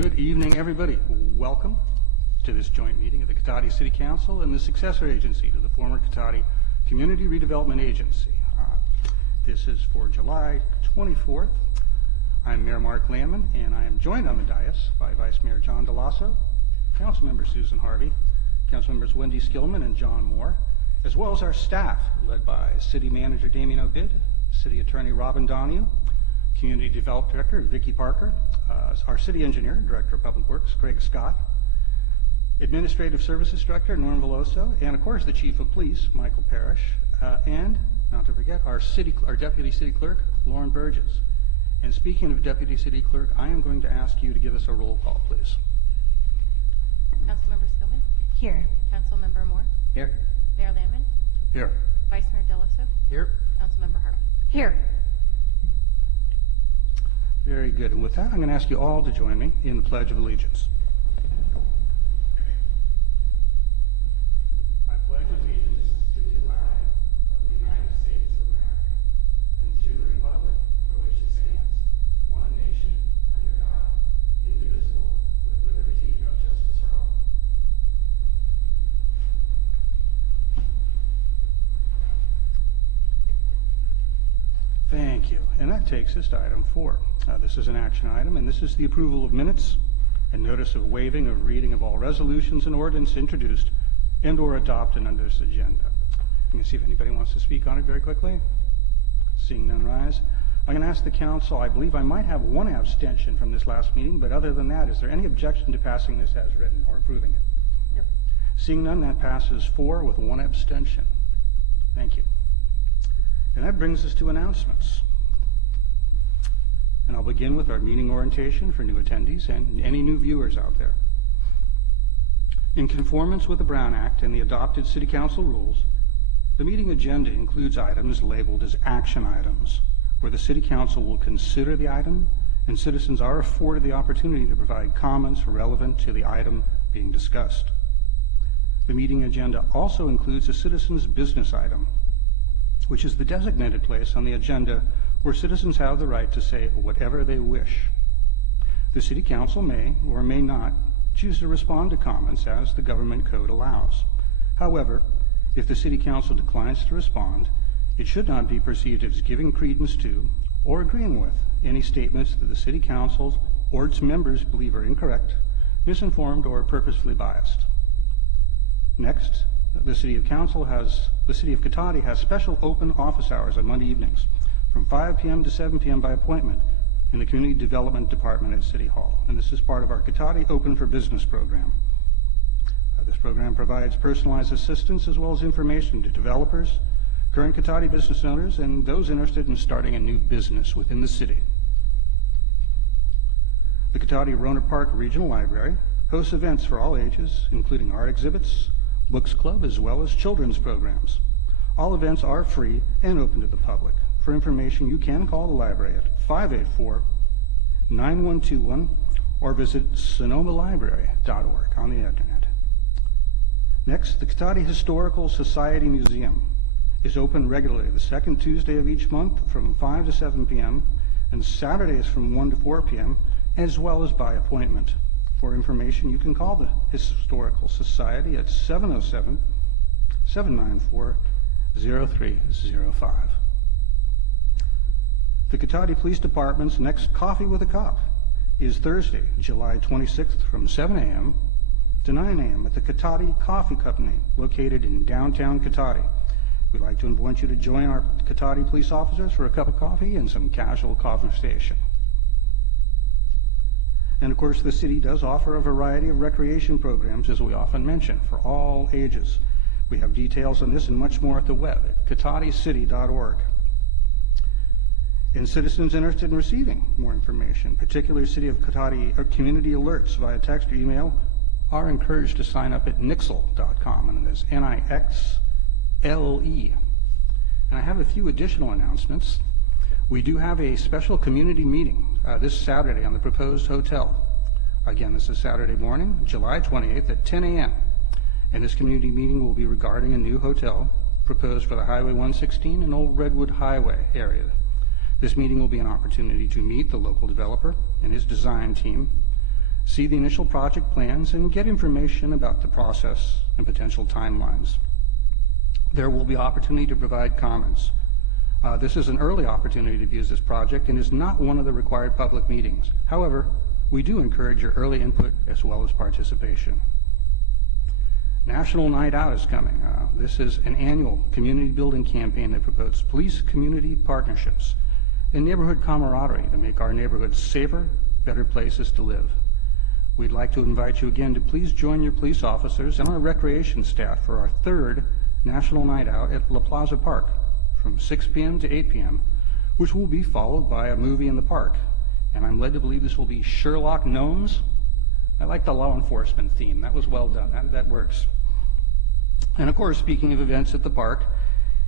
Good evening, everybody. Welcome to this joint meeting of the Cotati City Council and the successor agency to the former Cotati Community Redevelopment Agency. This is for July 24th. I'm Mayor Mark Landman, and I am joined on the dais by Vice Mayor John Delasso, Councilmember Susan Harvey, Councilmembers Wendy Skillman and John Moore, as well as our staff, led by City Manager Damien Obid, City Attorney Robin Donahue, Community Development Director Vicki Parker, our City Engineer, Director of Public Works Craig Scott, Administrative Services Director Norm Veloso, and of course the Chief of Police Michael Parrish, and not to forget our Deputy City Clerk Lauren Burgess. And speaking of Deputy City Clerk, I am going to ask you to give us a roll call, please. Councilmember Skillman? Here. Councilmember Moore? Here. Mayor Landman? Here. Vice Mayor Delasso? Here. Councilmember Harvey? Here. Very good. And with that, I'm going to ask you all to join me in the Pledge of Allegiance. I pledge allegiance to the flag of the United States of America and to the republic for which it stands, one nation, under God, indivisible, with liberty and justice for all. Thank you. And that takes us to item 4. This is an action item, and this is the approval of minutes and notice of waiving of reading of all resolutions and ordinance introduced and or adopted under this agenda. I'm going to see if anybody wants to speak on it very quickly. Seeing none rise. I'm going to ask the council, I believe I might have one abstention from this last meeting, but other than that, is there any objection to passing this as written or approving it? No. Seeing none, that passes 4 with 1 abstention. Thank you. And that brings us to announcements. And I'll begin with our meeting orientation for new attendees and any new viewers out there. In conformance with the Brown Act and the adopted City Council rules, the meeting agenda includes items labeled as action items, where the City Council will consider the item and citizens are afforded the opportunity to provide comments relevant to the item being discussed. The meeting agenda also includes a citizen's business item, which is the designated place on the agenda where citizens have the right to say whatever they wish. The City Council may or may not choose to respond to comments as the government code allows. However, if the City Council declines to respond, it should not be perceived as giving credence to or agreeing with any statements that the City Council or its members believe are incorrect, misinformed, or purposefully biased. Next, the City of Cotati has special open office hours on Monday evenings from 5 p.m. to 7 p.m. by appointment in the Community Development Department at City Hall. And this is part of our Cotati Open for Business program. This program provides personalized assistance as well as information to developers, current Cotati business owners, and those interested in starting a new business within the city. The Cotati Rohnert Park Regional Library hosts events for all ages, including art exhibits, books club, as well as children's programs. All events are free and open to the public. For information, you can call the library at 584-9121 or visit sonomalibrary.org on the internet. Next, the Cotati Historical Society Museum is open regularly the second Tuesday of each month from 5 to 7 p.m. and Saturdays from 1 to 4 p.m. as well as by appointment. For information, you can call the Historical Society at 707-794-0305. The Cotati Police Department's next Coffee with a Cop is Thursday, July 26th from 7 a.m. to 9 a.m. at the Cotati Coffee Company located in downtown Cotati. We'd like to invite you to join our Cotati police officers for a cup of coffee and some casual conversation. And of course, the city does offer a variety of recreation programs, as we often mention, for all ages. We have details on this and much more at the web at cotaticity.org. And citizens interested in receiving more information, particularly City of Cotati community alerts via text or email, are encouraged to sign up at nixle.com, and it is NIXLE. And I have a few additional announcements. We do have a special community meeting this Saturday on the proposed hotel. Again, this is Saturday morning, July 28th at 10 a.m. And this community meeting will be regarding a new hotel proposed for the Highway 116 and Old Redwood Highway area. This meeting will be an opportunity to meet the local developer and his design team, see the initial project plans, and get information about the process and potential timelines. There will be opportunity to provide comments. This is an early opportunity to view this project and is not one of the required public meetings. However, we do encourage your early input as well as participation. National Night Out is coming. This is an annual community building campaign that promotes police-community partnerships and neighborhood camaraderie to make our neighborhoods safer, better places to live. We'd like to invite you again to please join your police officers and our recreation staff for our third National Night Out at La Plaza Park from 6 p.m. to 8 p.m., which will be followed by a movie in the park. And I'm led to believe this will be Sherlock Gnomes. I like the law enforcement theme. That was well done. That works. And of course, speaking of events at the park,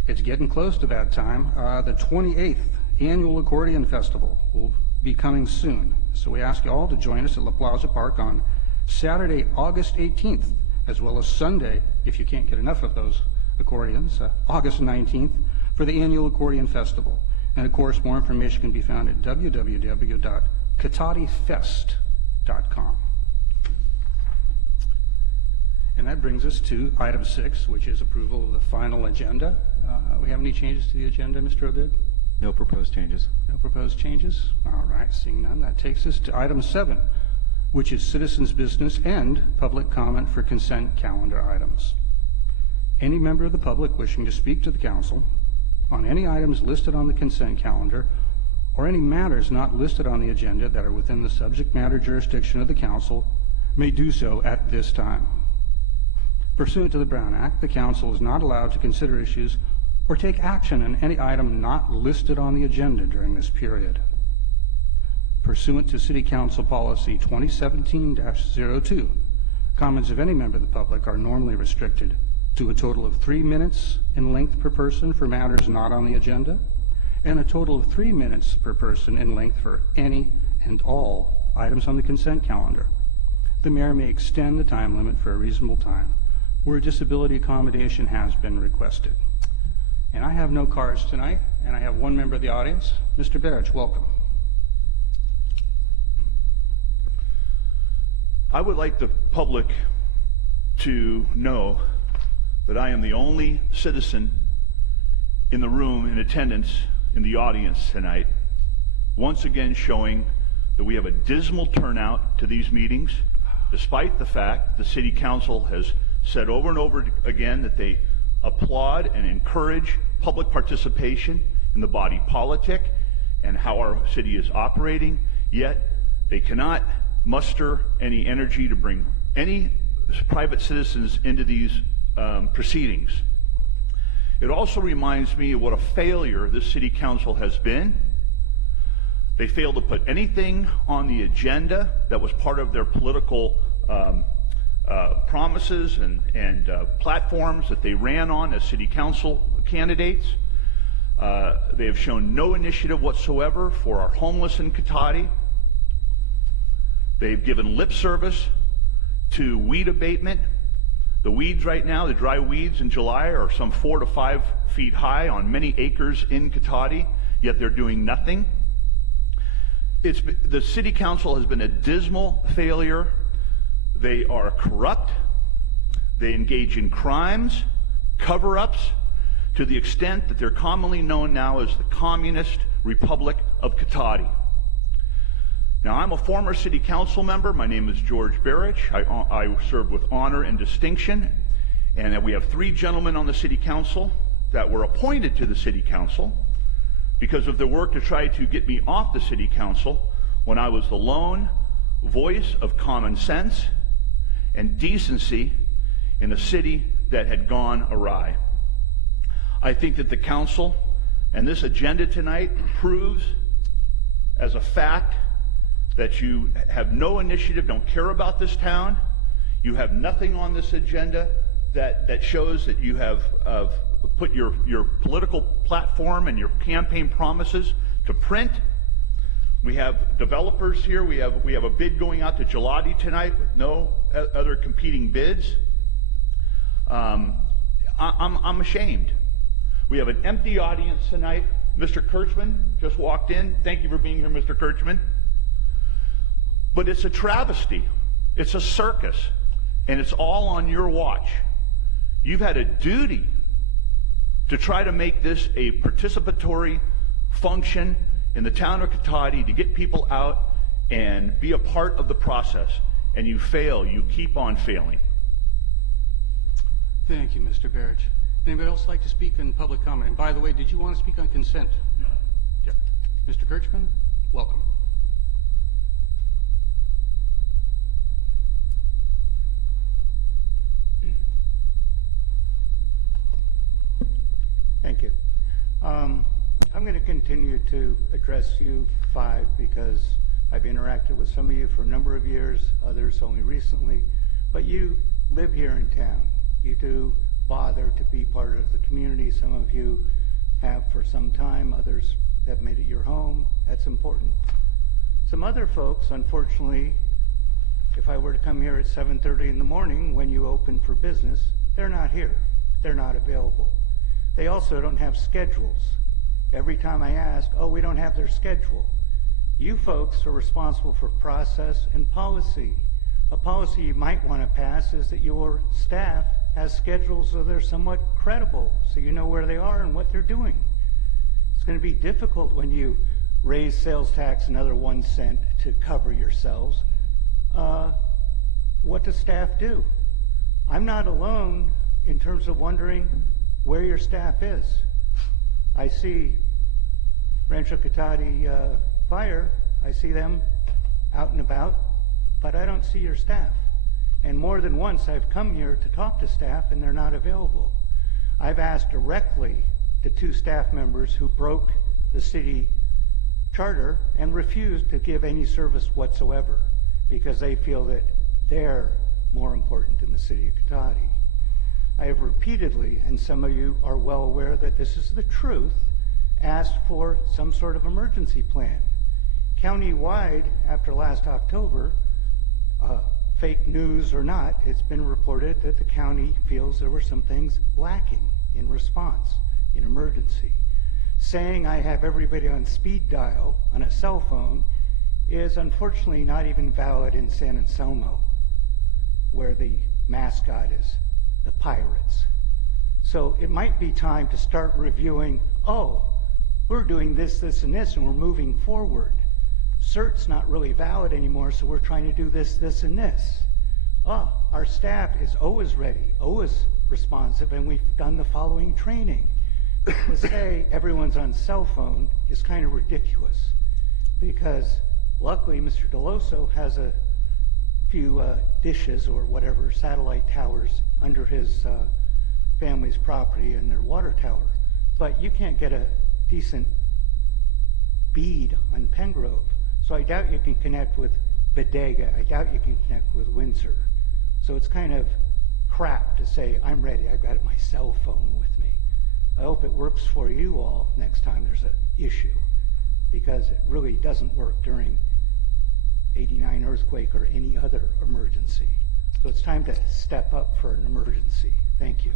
it's getting close to that time. The 28th Annual Accordion Festival will be coming soon. So we ask you all to join us at La Plaza Park on Saturday, August 18th, as well as Sunday, if you can't get enough of those accordions, August 19th, for the Annual Accordion Festival. And of course, more information can be found at www.catatifest.com. And that brings us to item 6, which is approval of the final agenda. We have any changes to the agenda, Mr. Obid? No proposed changes. No proposed changes? All right, seeing none, that takes us to item 7, which is citizens' business and public comment for consent calendar items. Any member of the public wishing to speak to the council on any items listed on the consent calendar or any matters not listed on the agenda that are within the subject matter jurisdiction of the council may do so at this time. Pursuant to the Brown Act, the council is not allowed to consider issues or take action on any item not listed on the agenda during this period. Pursuant to City Council Policy 2017-02, comments of any member of the public are normally restricted to a total of 3 minutes in length per person for matters not on the agenda, and a total of 3 minutes per person in length for any and all items on the consent calendar. The mayor may extend the time limit for a reasonable time where disability accommodation has been requested. And I have no cards tonight, and I have one member of the audience. Mr. Barrich, welcome. I would like the public to know that I am the only citizen in the room in attendance in the audience tonight, once again showing that we have a dismal turnout to these meetings, despite the fact the City Council has said over and over again that they applaud and encourage public participation in the body politic and how our city is operating, yet they cannot muster any energy to bring any private citizens into these proceedings. It also reminds me of what a failure this City Council has been. They failed to put anything on the agenda that was part of their political promises and platforms that they ran on as City Council candidates. They have shown no initiative whatsoever for our homeless in Cotati. They've given lip service to weed abatement. The weeds right now, the dry weeds in July, are some 4 to 5 feet high on many acres in Cotati, yet they're doing nothing. The City Council has been a dismal failure. They are corrupt. They engage in crimes, cover-ups, to the extent that they're commonly known now as the Communist Republic of Cotati. Now, I'm a former City Council member. My name is George Barrich. I served with honor and distinction, and we have 3 gentlemen on the City Council that were appointed to the City Council because of their work to try to get me off the City Council when I was the lone voice of common sense and decency in a city that had gone awry. I think that the council and this agenda tonight proves as a fact that you have no initiative, don't care about this town. You have nothing on this agenda that shows that you have put your political platform and your campaign promises to print. We have developers here. We have a bid going out to Gelati tonight with no other competing bids. I'm ashamed. We have an empty audience tonight. Mr. Kurtzman just walked in. Thank you for being here, Mr. Kurtzman. But it's a travesty It's a circus, and it's all on your watch. You've had a duty to try to make this a participatory function in the town of Cotati, to get people out and be a part of the process. And you fail. You keep on failing. Thank you, Mr. Barrett. Anybody else like to speak in public comment? And by the way, did you want to speak on consent? No. Okay. Mr. Kirchman, welcome. Thank you. I'm going to continue to address you five because I've interacted with some of you for a number of years, others only recently, but you live here in town. You do bother to be part of the community. Some of you have for some time, others have made it your home. That's important. Some other folks, unfortunately, if I were to come here at 7:30 in the morning when you open for business, they're not here. They're not available. They also don't have schedules. Every time I ask, oh, we don't have their schedule. You folks are responsible for process and policy. A policy you might want to pass is that your staff has schedules so they're somewhat credible, so you know where they are and what they're doing. It's going to be difficult when you raise sales tax another 1 cent to cover yourselves. What does staff do? I'm not alone in terms of wondering where your staff is. I see Rancho Cotati Fire, I see them out and about, but I don't see your staff. And more than once I've come here to talk to staff and they're not available. I've asked directly to 2 staff members who broke the city charter and refused to give any service whatsoever because they feel that they're more important than the city of Cotati. I have repeatedly, and some of you are well aware that this is the truth, asked for some sort of emergency plan. Countywide, after last October, fake news or not, it's been reported that the county feels there were some things lacking in response, in emergency. Saying I have everybody on speed dial on a cell phone is unfortunately not even valid in San Anselmo, where the mascot is the Pirates. So it might be time to start reviewing, oh, we're doing this, this, and this, and we're moving forward. CERT's not really valid anymore, so we're trying to do this, this, and this. Oh, our staff is always ready, always responsive, and we've done the following training. To say everyone's on cell phone is kind of ridiculous, because luckily Mr. Deloso has a few dishes or whatever, satellite towers under his family's property and their water tower. But you can't get a decent bead on Pengrove. So I doubt you can connect with Bodega. I doubt you can connect with Windsor. So it's kind of crap to say, I'm ready, I've got my cell phone with me. I hope it works for you all next time there's an issue, because it really doesn't work during '89 earthquake or any other emergency. So it's time to step up for an emergency. Thank you.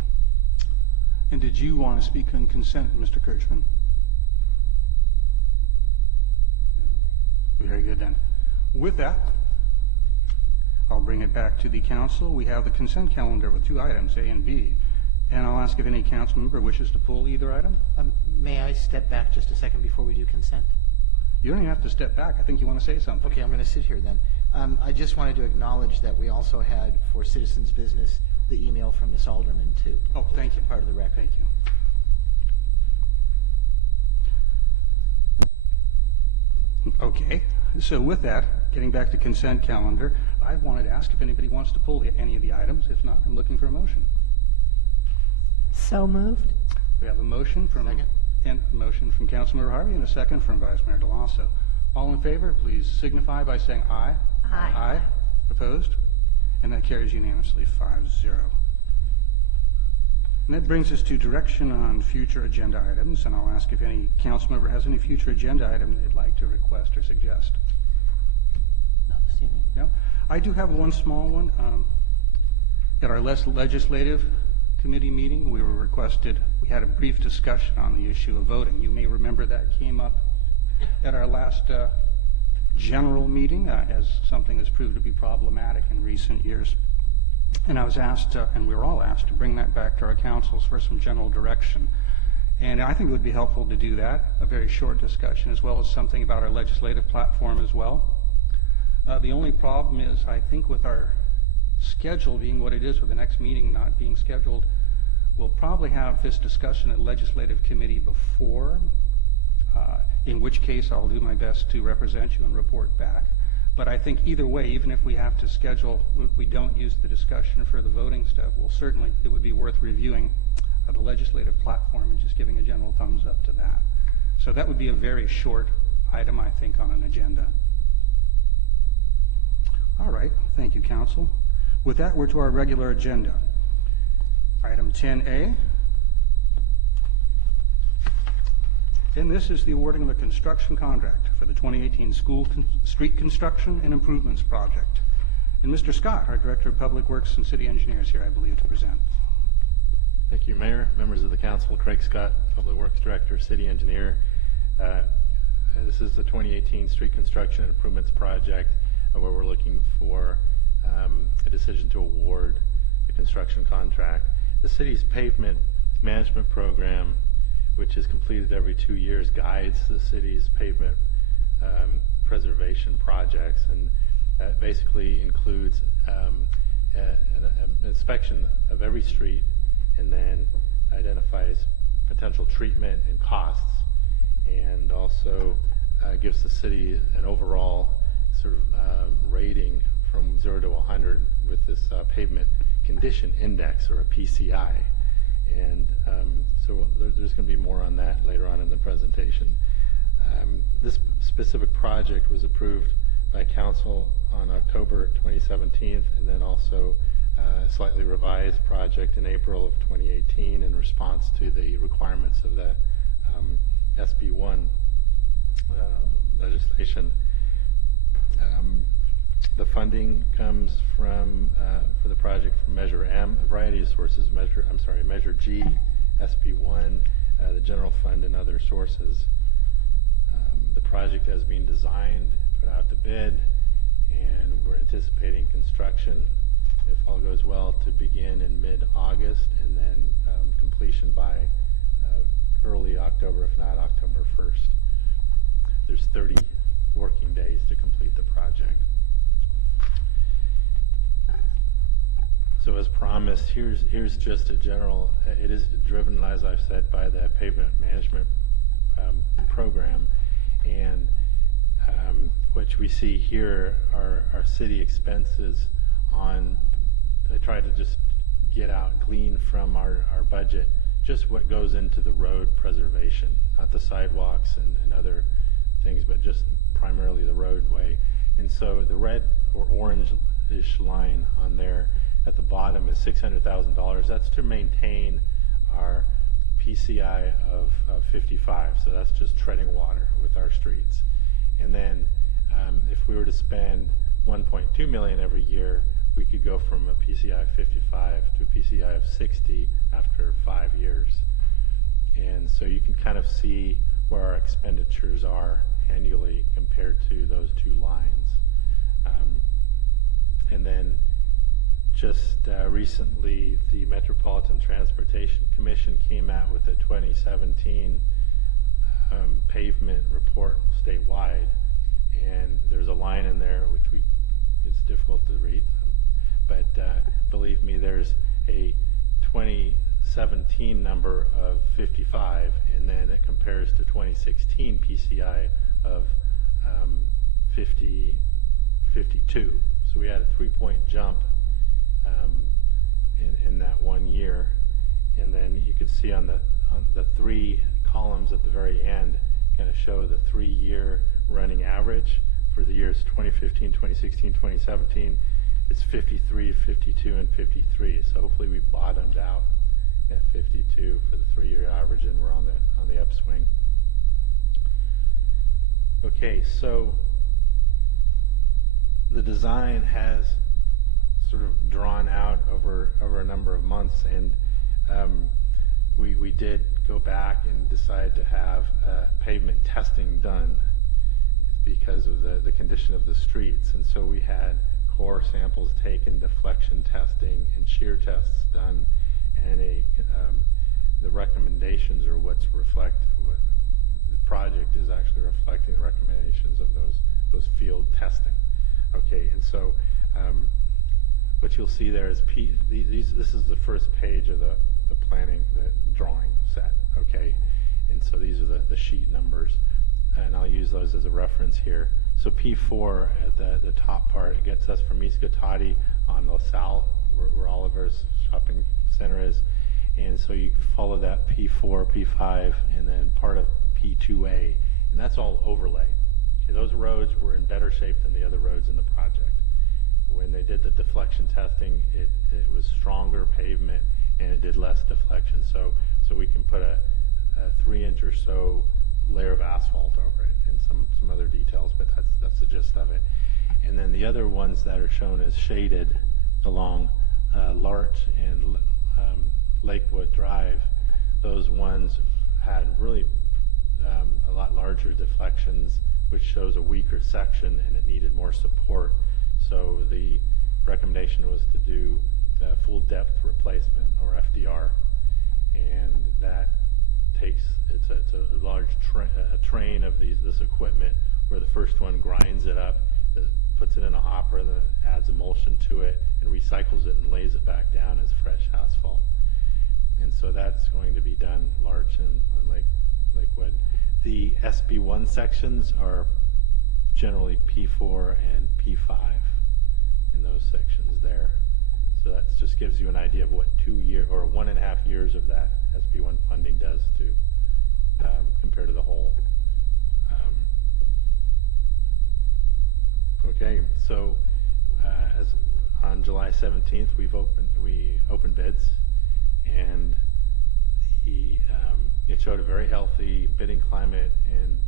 And did you want to speak on consent, Mr. Kirchman? Very good then. With that, I'll bring it back to the council. We have the consent calendar with 2 items, A and B. And I'll ask if any council member wishes to pull either item. May I step back just a second before we do consent? You don't even have to step back. I think you want to say something. Okay, I'm going to sit here then. I just wanted to acknowledge that we also had, for citizens' business, the email from Ms. Alderman, too. Oh, Just thank you. Part of the record. Thank you. Okay, so with that, getting back to consent calendar, I wanted to ask if anybody wants to pull any of the items. If not, I'm looking for a motion. So moved. We have a motion from Second. And a motion from Councilmember Harvey and a second from Vice Mayor Delasso. All in favor, please signify by saying aye. Aye. Aye. Opposed? And that carries unanimously 5-0. And that brings us to direction on future agenda items, and I'll ask if any council member has any future agenda item they'd like to request or suggest. Not this evening. No? I do have one small one. At our legislative committee meeting, we had a brief discussion on the issue of voting. You may remember that came up at our last general meeting, as something has proved to be problematic in recent years. And I was asked, and we were all asked, to bring that back to our councils for some general direction. And I think it would be helpful to do that, a very short discussion, as well as something about our legislative platform as well. The only problem is, I think, with our schedule being what it is, with the next meeting not being scheduled, we'll probably have this discussion at legislative committee before, in which case I'll do my best to represent you and report back. But I think either way, even if we have to schedule, if we don't use the discussion for the voting stuff, well, certainly it would be worth reviewing the legislative platform and just giving a general thumbs up to that. So that would be a very short item, I think, on an agenda. All right, thank you, Council. With that, we're to our regular agenda. Item 10A. And this is the awarding of a construction contract for the 2018 school street construction and improvements project. And Mr. Scott, our Director of Public Works and City Engineer, is here, I believe, to present. Thank you, Mayor, members of the council. Craig Scott, Public Works Director, City Engineer. This is the 2018 street construction and improvements project where we're looking for a decision to award the construction contract. The city's pavement management program, which is completed every 2 years, guides the city's pavement preservation projects, and basically includes an inspection of every street, and then identifies potential treatment and costs, and also gives the city an overall sort of rating from 0 to 100 with this pavement condition index, or a PCI. And so there's going to be more on that later on in the presentation. This specific project was approved by council on October 2017, and then also a slightly revised project in April of 2018 in response to the requirements of the SB1 legislation. The funding comes from, for the project, from Measure M, a variety of sources, Measure G, SB1, the general fund, and other sources. The project has been designed, put out to bid, and we're anticipating construction, if all goes well, to begin in mid-August, and then completion by early October, if not October 1st. There's 30 working days to complete the project. So as promised, here's just a general, it is driven, as I've said, by the pavement management program, and what we see here are our city expenses on, I try to just glean from our budget, just what goes into the road preservation, not the sidewalks and other things, but just primarily the roadway. And so the red or orange-ish line on there at the bottom is $600,000. That's to maintain our PCI of 55. So that's just treading water with our streets. And then if we were to spend $1.2 million every year, we could go from a PCI of 55 to a PCI of 60 after 5 years. And so you can kind of see where our expenditures are annually compared to those two lines. And then just recently, the Metropolitan Transportation Commission came out with a 2017 pavement report statewide, and there's a line in there which it's difficult to read, but believe me, there's a 2017 number of 55, and then it compares to 2016 PCI of 52. So we had a 3-point jump in that 1 year, and then you can see on the 3 columns at the very end kind of show the 3-year running average for the years 2015, 2016, 2017. It's 53, 52, and 53. So hopefully we bottomed out at 52 for the 3-year average, and we're on the upswing. Okay, so the design has sort of drawn out over a number of months, and we did go back and decide to have pavement testing done because of the condition of the streets. And so we had core samples taken, deflection testing, and shear tests done, and the recommendations are what the project is actually reflecting the recommendations of those field testing. Okay, and so what you'll see there is this is the first page of the planning, the drawing set. Okay, and so these are the sheet numbers, and I'll use those as a reference here. So P4 at the top part, it gets us from East Cotati on LaSalle, where Oliver's shopping center is. And so you follow that P4, P5, and then part of P2A, and that's all overlay. Okay, those roads were in better shape than the other roads in the project. When they did the deflection testing, it was stronger pavement and it did less deflection, so we can put a 3-inch or so layer of asphalt over it and some other details, but that's the gist of it. And then the other ones that are shown as shaded along Larch and Lakewood Drive, those ones had really a lot larger deflections, which shows a weaker section and it needed more support. So the recommendation was to do full depth replacement, or FDR, and that takes it's a large train of this equipment where the first one grinds it up, puts it in a hopper, and then adds emulsion to it and recycles it and lays it back down as fresh asphalt. And so that's going to be done Larch and Lakewood. The SB1 sections are generally P4 and P5 in those sections there. So that just gives you an idea of what 2 year or 1.5 years of that SB1 funding does to compare to the whole. Okay, so as on July 17th, we opened bids, and it showed a very healthy bidding climate, and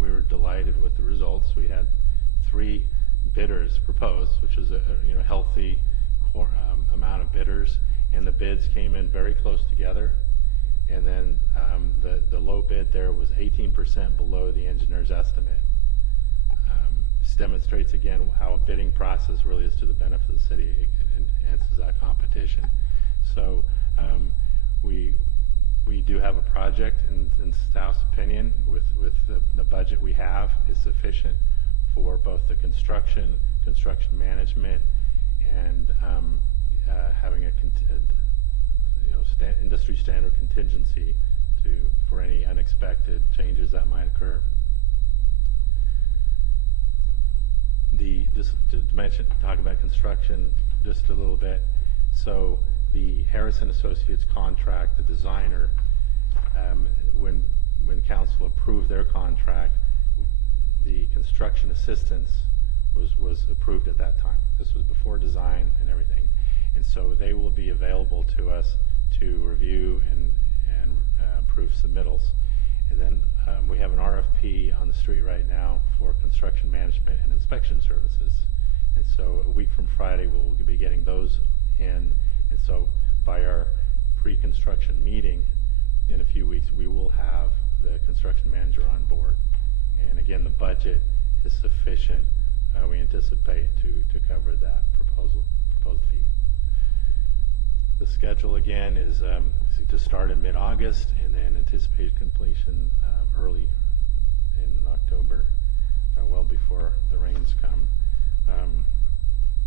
we were delighted with the results. We had 3 bidders proposed, which was a healthy amount of bidders, and the bids came in very close together. And then the low bid there was 18% below the engineer's estimate. This demonstrates again how a bidding process really is to the benefit of the city. It enhances that competition. So we do have a project, in staff's opinion, with the budget we have is sufficient for both the construction management, and having a industry standard contingency for any unexpected changes that might occur. Just to talk about construction just a little bit. So the Harrison Associates contract, the designer, when council approved their contract, the construction assistance was approved at that time. This was before design and everything. And so they will be available to us to review and approve submittals. And then we have an RFP on the street right now for construction management and inspection services. And so a week from Friday, we'll be getting those in. And so by our pre-construction meeting in a few weeks, we will have the construction manager on board. And again, the budget is sufficient, we anticipate, to cover that proposed fee. The schedule again is to start in mid-August and then anticipated completion early in October, well before the rains come.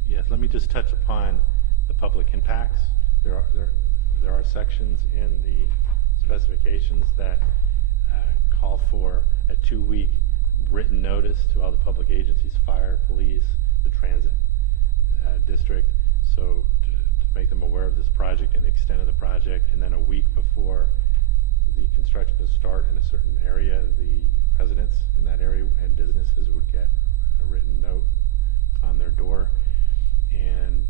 Yes, let me just touch upon the public impacts. There are sections in the specifications that call for a 2-week written notice to all the public agencies, fire, police, the transit district, so to make them aware of this project and the extent of the project. And then a week before the construction to start in a certain area, the residents in that area and businesses would get a written note on their door. And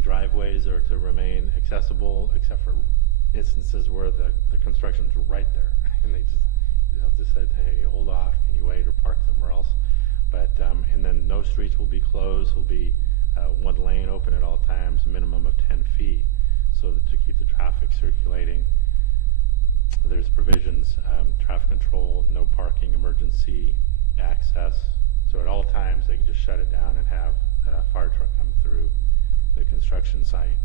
driveways are to remain accessible, except for instances where the construction's right there and they just said, hey, hold off, can you wait or park somewhere else? But and then no streets will be closed. Will be 1 lane open at all times, minimum of 10 feet, so that to keep the traffic circulating. there's provisions, traffic control, no parking, emergency access. So at all times, they can just shut it down and have a fire truck come through the construction site.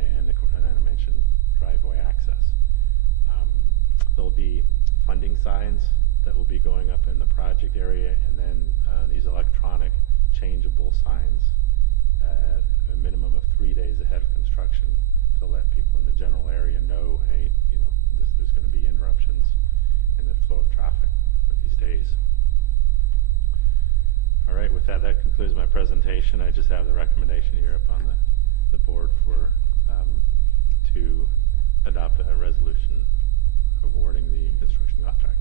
And then I mentioned driveway access. There'll be funding signs that will be going up in the project area, and then these electronic changeable signs, a minimum of 3 days ahead of construction, to let people in the general area know, hey, there's going to be interruptions in the flow of traffic for these days. All right, with that, that concludes my presentation. I just have the recommendation here up on the board for to adopt a resolution awarding the construction contract.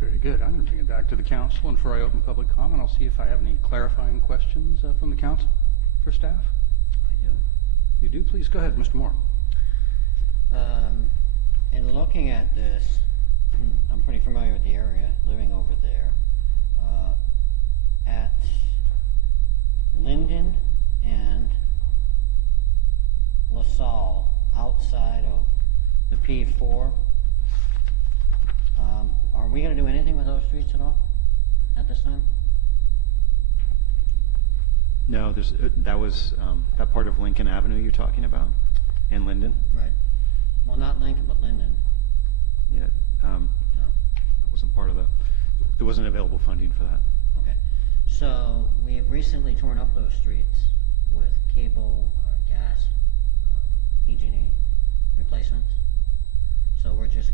Very good. I'm going to bring it back to the council, and before I open public comment, I'll see if I have any clarifying questions from the council for staff. I do. You do? Please go ahead, Mr. Moore. In looking at this, I'm pretty familiar with the area, living over there. At Linden and LaSalle, outside of the P4, are we going to do anything with those streets at all at this time? No, there's that was that part of Lincoln Avenue you're talking about, and Linden. Right. Well, not Lincoln, but Linden. Yeah, No? that wasn't part of the. There wasn't available funding for that. Okay. So we've recently torn up those streets with cable or gas, PG&E replacements. So we're just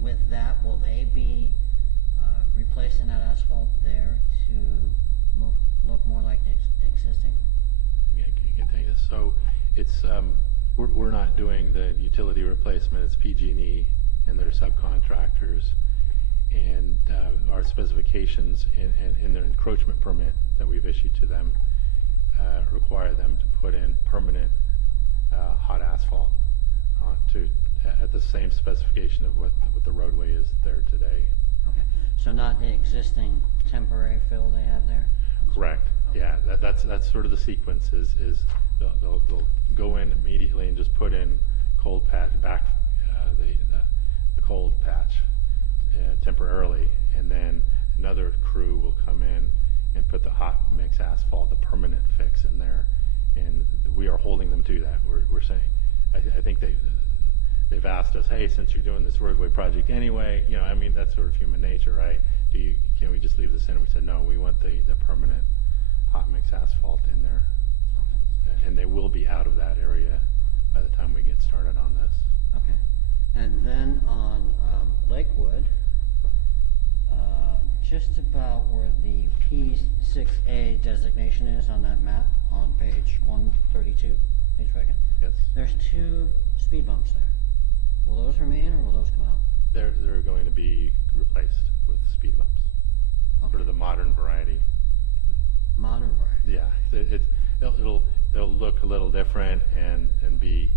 with that, will they be replacing that asphalt there to look more like the existing? I can tell you this. So it's we're not doing the utility replacement. It's PG&E and their subcontractors, and our specifications in their encroachment permit that we've issued to them require them to put in permanent hot asphalt at the same specification of what the roadway is there today. Okay. So not the existing temporary fill they have there? Correct. Okay. Yeah, that's sort of the sequence. Is they'll go in immediately and just put in cold patch back the cold patch temporarily, and then another crew will come in and put the hot mix asphalt, the permanent fix, in there, and we are holding them to that. We're saying, I think they've asked us, hey, since you're doing this roadway project anyway, I mean, that's sort of human nature, right? Can we just leave this in? And we said, no, we want the permanent hot mix asphalt in there. Okay. And they will be out of that area by the time we get started on this. Okay. And then on Lakewood, just about where the P6A designation is on that map on page 132, page record, Yes. there's 2 speed bumps there. Will those remain or will those come out? They're going to be replaced with speed bumps. Okay. Sort of the modern variety. Modern variety. Yeah, they'll look a little different and be.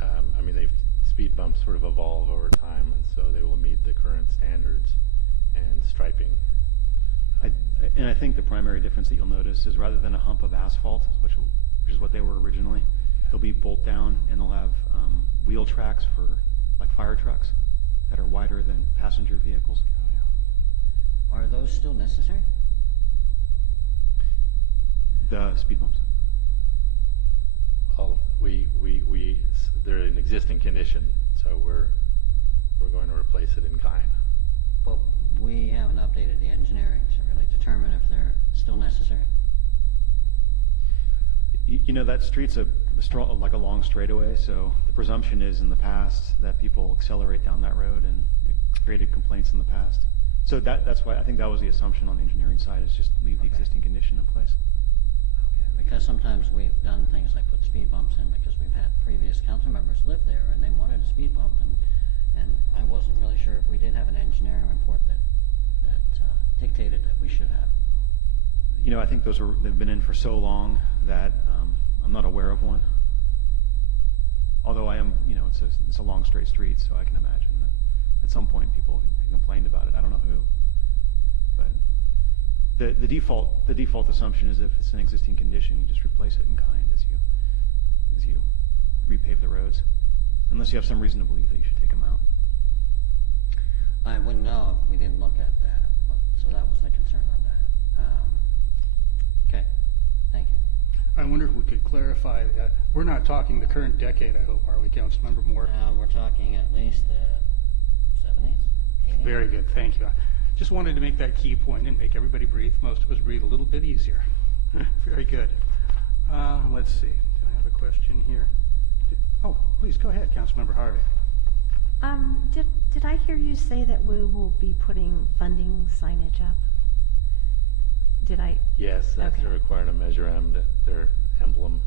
I mean, speed bumps sort of evolve over time, and so they will meet the current standards and striping. And I think the primary difference that you'll notice is rather than a hump of asphalt, which is what they were originally, they'll be bolt down, and they'll have wheel tracks for like fire trucks that are wider than passenger vehicles. Are those still necessary? The speed bumps. Well, they're in existing condition, so we're going to replace it in kind. But we haven't updated the engineering to really determine if they're still necessary. That street's like a long straightaway, so the presumption is in the past that people accelerate down that road, and it created complaints in the past. So that's why I think that was the assumption on the engineering side, is just leave the existing condition in place. Okay, because sometimes we've done things like put speed bumps in because we've had previous council members live there and they wanted a speed bump, and I wasn't really sure if we did have an engineering report that dictated that we should have. I think they've been in for so long that I'm not aware of one. Although I am, it's a long straight street, so I can imagine that at some point people complained about it. I don't know who, but the default assumption is if it's an existing condition, you just replace it in kind as you repave the roads. unless you have some reason to believe that you should take them out. I wouldn't know if we didn't look at that, but, so that was the concern on that. Okay, thank you. I wonder if we could clarify that. We're not talking the current decade, I hope, are we, Councilmember Moore? We're talking at least the 70s, 80s? Very good, thank you. I just wanted to make that key point and make everybody breathe. Most of us breathe a little bit easier. Very good. Let's see, do I have a question here? Oh, please, go ahead, Councilmember Harvey. Did I hear you say that we will be putting funding signage up? Did I? Yes, that's Okay. a requirement of Measure M, that their emblem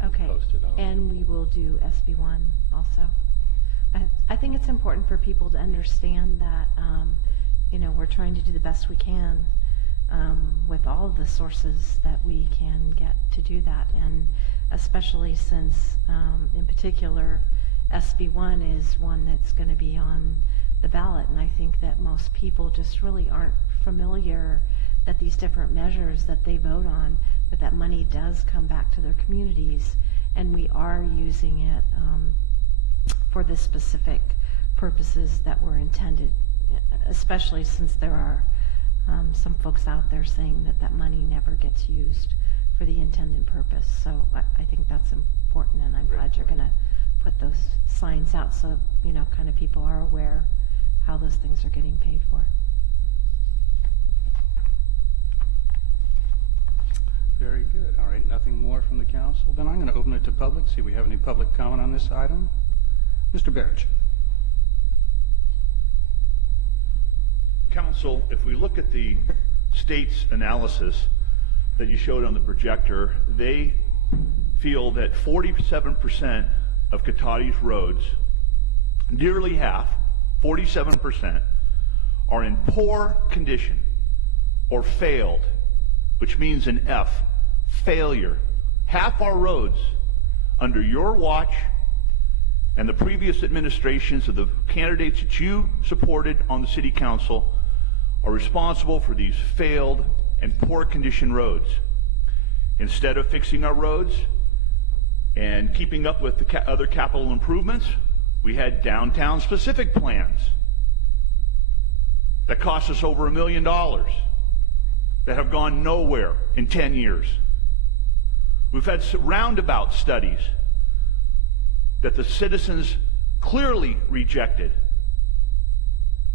is Okay. posted on. And we will do SB1 also. I think it's important for people to understand that, we're trying to do the best we can with all of the sources that we can get to do that. And especially since, in particular, SB1 is one that's going to be on the ballot. And I think that most people just really aren't familiar that these different measures that they vote on, that money does come back to their communities, and we are using it for the specific purposes that were intended, especially since there are some folks out there saying that money never gets used for the intended purpose. So I think that's important, and I'm glad you're going to put those signs out so, kind of people are aware how those things are getting paid for. Very good. All right, nothing more from the council. Then I'm going to open it to public, see if we have any public comment on this item. Mr. Barrett. Council, if we look at the state's analysis that you showed on the projector, they feel that 47% of Cotati's roads, nearly half, 47%, are in poor condition or failed, which means an F, failure. Half our roads under your watch and the previous administrations of the candidates that you supported on the city council are responsible for these failed and poor condition roads. Instead of fixing our roads and keeping up with the other capital improvements, we had downtown specific plans that cost us over $1 million that have gone nowhere in 10 years. We've had roundabout studies that the citizens clearly rejected.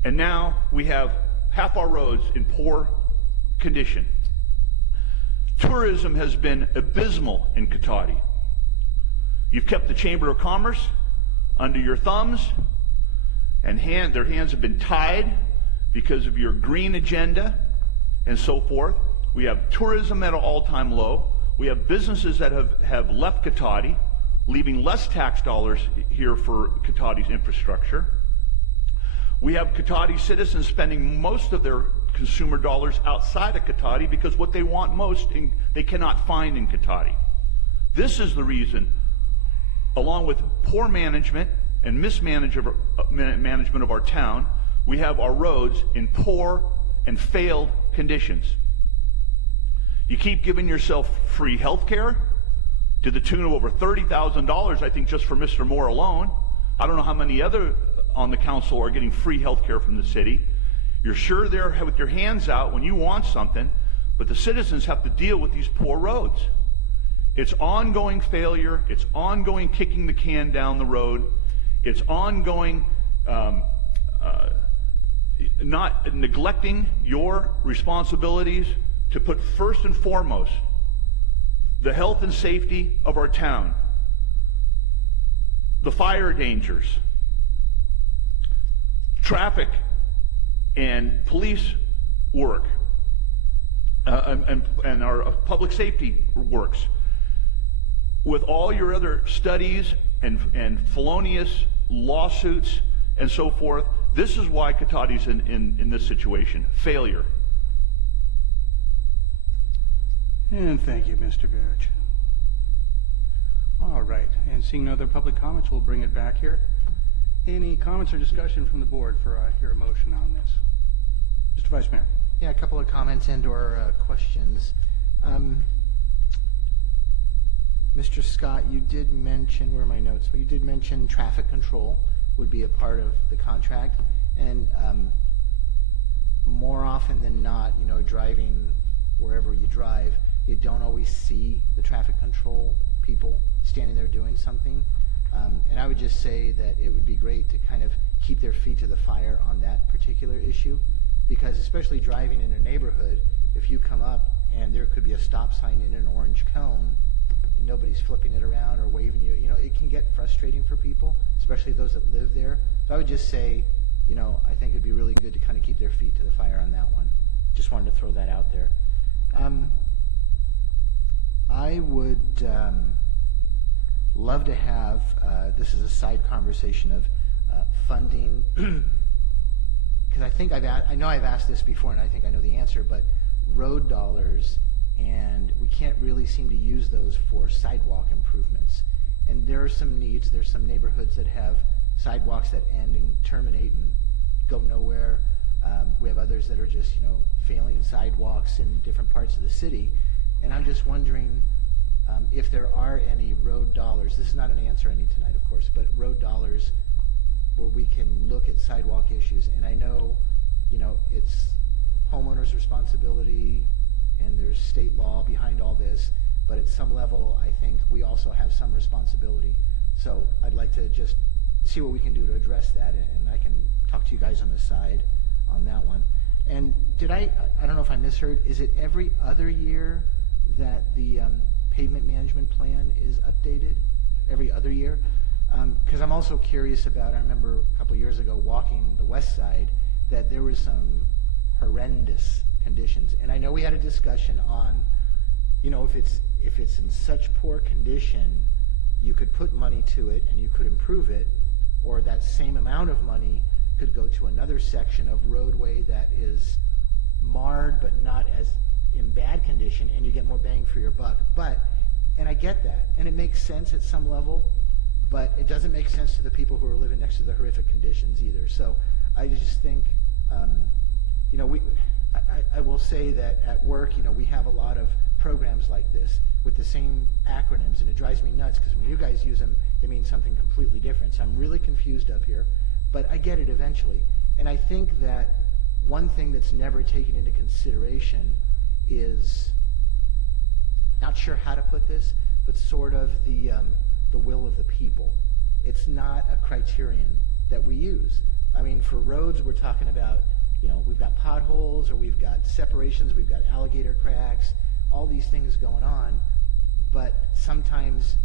And now we have half our roads in poor condition. Tourism has been abysmal in Cotati. You've kept the Chamber of Commerce under your thumbs, and their hands have been tied because of your green agenda and so forth. We have tourism at an all-time low. We have businesses that have left Cotati, leaving less tax dollars here for Cotati's infrastructure. We have Cotati citizens spending most of their consumer dollars outside of Cotati because what they want most they cannot find in Cotati. This is the reason, along with poor management and mismanagement of our town, we have our roads in poor and failed conditions. You keep giving yourself free health care to the tune of over $30,000, I think, just for Mr. Moore alone. I don't know how many other on the council are getting free health care from the city. You're sure there with your hands out when you want something, but the citizens have to deal with these poor roads. It's ongoing failure. It's ongoing kicking the can down the road. It's ongoing not neglecting your responsibilities to put first and foremost the health and safety of our town, the fire dangers, traffic and police work, and our public safety works. With all your other studies and felonious lawsuits and so forth, this is why Cotati's in this situation. Failure. And thank you, Mr. Barrett. All right, and seeing no other public comments, we'll bring it back here. Any comments or discussion from the board for I hear a motion on this? Mr. Vice Mayor. Yeah, a couple of comments and/or questions. Mr. Scott, you did mention, where are my notes? But you did mention traffic control would be a part of the contract. And more often than not, you know, driving wherever you drive, you don't always see the traffic control people standing there doing something. And I would just say that it would be great to kind of keep their feet to the fire on that particular issue, because especially driving in a neighborhood, if you come up and there could be a stop sign in an orange cone and nobody's flipping it around or waving you, you know, it can get frustrating for people, especially those that live there. So I would just say, you know, I think it'd be really good to kind of keep their feet to the fire on that one. Just wanted to throw that out there. I would love to have, this is a side conversation of funding, because I think I know I've asked this before and I think I know the answer, but road dollars, and we can't really seem to use those for sidewalk improvements. And there are some needs, there's some neighborhoods that have sidewalks that end and terminate and go nowhere. We have others that are just, you know, failing sidewalks in different parts of the city. And I'm just wondering if there are any road dollars. This is not an answer I need tonight, of course, but road dollars where we can look at sidewalk issues. And I know, you know, it's homeowners' responsibility and there's state law behind all this, but at some level, I think we also have some responsibility. So I'd like to just see what we can do to address that, and I can talk to you guys on the side on that one. And did I don't know if I misheard, is it every other year that the pavement management plan is updated? Every other year? Because I'm also curious about, I remember a couple years ago walking the west side, that there was some horrendous conditions. And I know we had a discussion on, you know, if it's in such poor condition, you could put money to it and you could improve it, or that same amount of money could go to another section of roadway that is marred but not as in bad condition, and you get more bang for your buck. But, and I get that, and it makes sense at some level, but it doesn't make sense to the people who are living next to the horrific conditions either. So I just think, you know, I will say that at work, you know, we have a lot of programs like this with the same acronyms, and it drives me nuts because when you guys use them, they mean something completely different. So I'm really confused up here, but I get it eventually. And I think that one thing that's never taken into consideration is, not sure how to put this, but sort of the will of the people. It's not a criterion that we use. I mean, for roads, we're talking about, you know, we've got potholes, or we've got separations, we've got alligator cracks, all these things going on, but sometimes,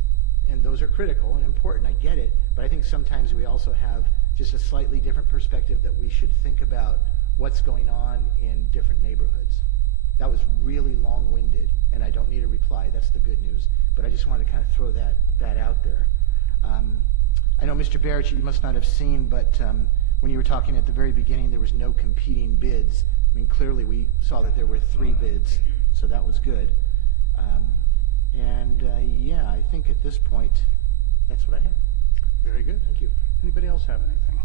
and those are critical and important, I get it, but I think sometimes we also have just a slightly different perspective that we should think about what's going on in different neighborhoods. That was really long-winded, and I don't need a reply. That's the good news. But I just wanted to kind of throw that out there. I know, Mr. Barrett, you must not have seen, but when you were talking at the very beginning, there was no competing bids. I mean, clearly we saw that there were 3 bids, so that was good. Yeah, I think at this point, that's what I had. Very good. Thank you. Anybody else have anything?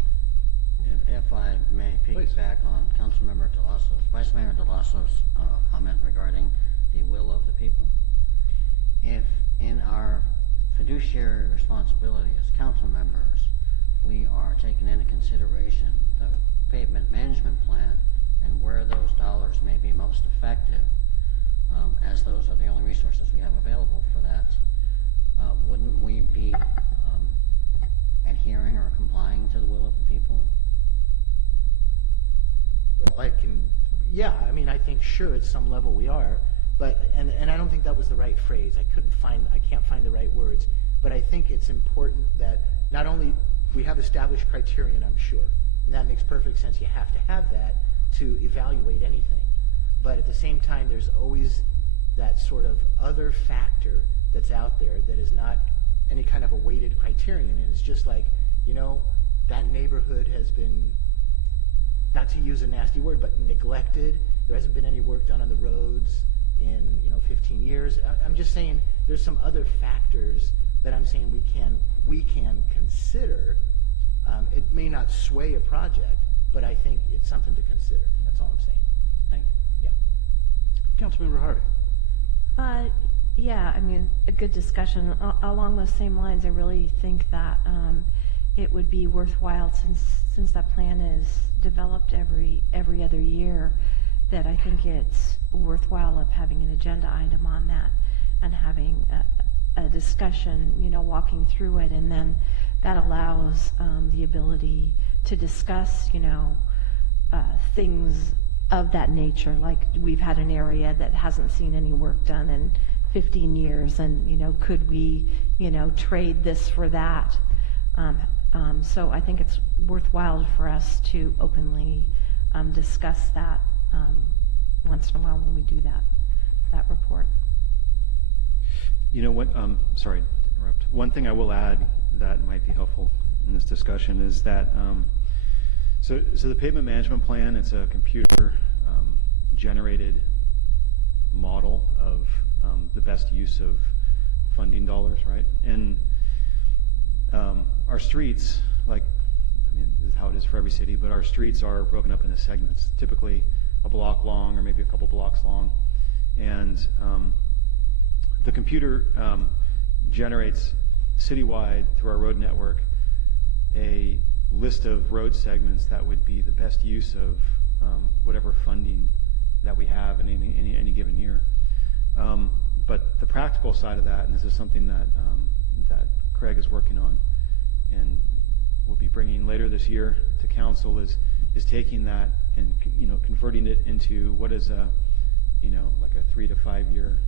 If I may Please. piggyback on Councilmember DeLasso's, Vice Mayor DeLasso's comment regarding the will of the people. If in our fiduciary responsibility as council members, we are taking into consideration the pavement management plan and where those dollars may be most effective, as those are the only resources we have available for that, wouldn't we be adhering or complying to the will of the people? Well, I mean, I think sure at some level we are, but, and I don't think that was the right phrase. I can't find the right words, but I think it's important that not only we have established criterion, I'm sure, and that makes perfect sense. You have to have that to evaluate anything. But at the same time, there's always that sort of other factor that's out there that is not any kind of a weighted criterion. And it's just like, you know, that neighborhood has been, not to use a nasty word, but neglected. There hasn't been any work done on the roads in, 15 years. I'm just saying there's some other factors that I'm saying we can consider. It may not sway a project, but I think it's something to consider. That's all I'm saying. Thank you. Yeah. Councilmember Harvey. Yeah, I mean, a good discussion. Along those same lines, I really think that it would be worthwhile, since that plan is developed every other year, that I think it's worthwhile of having an agenda item on that and having a discussion, you know, walking through it, and then that allows the ability to discuss, you know, things of that nature. Like, we've had an area that hasn't seen any work done in 15 years, and, you know, could we, you know, trade this for that? So I think it's worthwhile for us to openly discuss that once in a while when we do that report. You know what, sorry to interrupt. One thing I will add that might be helpful in this discussion is that, so the pavement management plan, it's a computer generated model of the best use of funding dollars, right? And our streets, like, I mean, this is how it is for every city, but our streets are broken up into segments, typically a block long or maybe a couple blocks long. And the computer generates citywide through our road network a list of road segments that would be the best use of whatever funding that we have in any given year. But the practical side of that, and this is something that that Craig is working on and will be bringing later this year to council, is taking that and, you know, converting it into what is a, you know, like a 3 to 5 year.